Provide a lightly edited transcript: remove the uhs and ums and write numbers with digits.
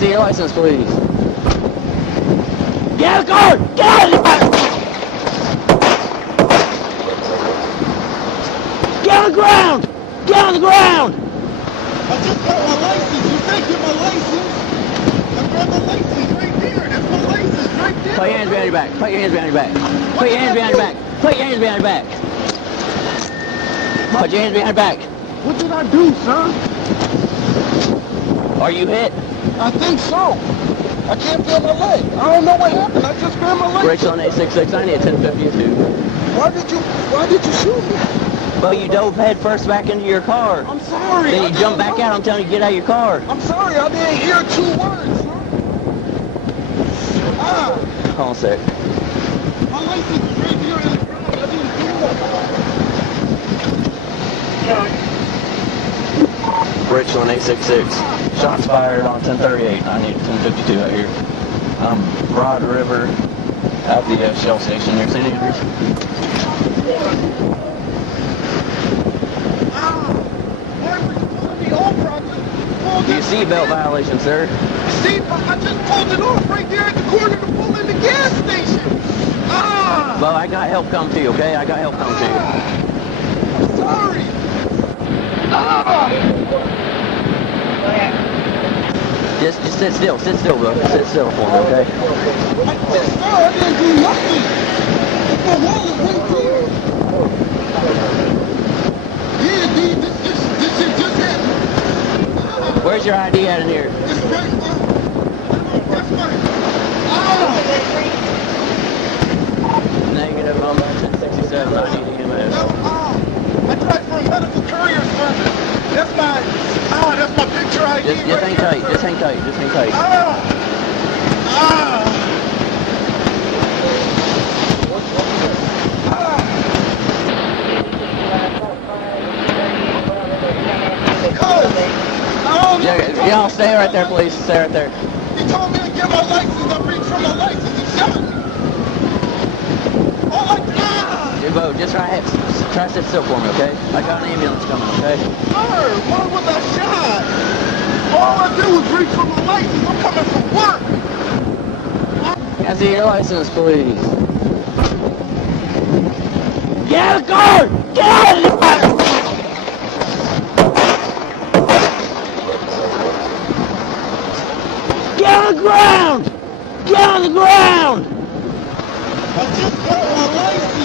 see your license, please? Get out of the car! Get out of the car! Get on the ground! Get on the ground! I just got my license. You said get my license. I grabbed my license right there. That's my license right there. Put your hands behind your back. Put your hands behind your back. Put your hands behind your back. Put your hands behind your back. Put your hands behind your back. What did I do, sir? Are you hit? I think so. I can't feel my leg. I don't know what happened. I just grabbed my leg. Richland 866, I need a 1052. Why did you shoot me? Well, you dove head first back into your car. I'm sorry. Then you jumped back out. I'm telling you, get out of your car. I'm sorry. I didn't hear 2 words, sir. Hold on a sec. My license is right here in the ground. I didn't hear it. Richland 866. Shots fired on 1038. I need a 1052 out here. Broad River at the Shell station near St. Andrews. You seatbelt violation, sir. Seatbelt? I just pulled it off right there at the corner to pull in the gas station. Well, I got help come to you, okay? I got help come to you. I'm sorry. Just sit still, bro. Sit still for me, okay? I didn't do nothing. My wallet right there. Yeah, dude, this shit just happened. Where's your ID at in here? It's right there. That's right. Negative number 1067. I need EMS. I tried for a medical courier service. That's my picture ID. Just hang tight. Just hang tight. Just hang tight. Yeah, stay right there, please. Stay right there. He told me to get my license. I reached for my license and shot me. Oh my God! You vote. Just try to sit still for me, okay? I got an ambulance coming, okay? Sir, why was I shot? All I did was reach for my license. I'm coming from work. Can I see your license, please? Get out of the car! Get out of the car! Get on the ground! Get on the ground! I just got my license.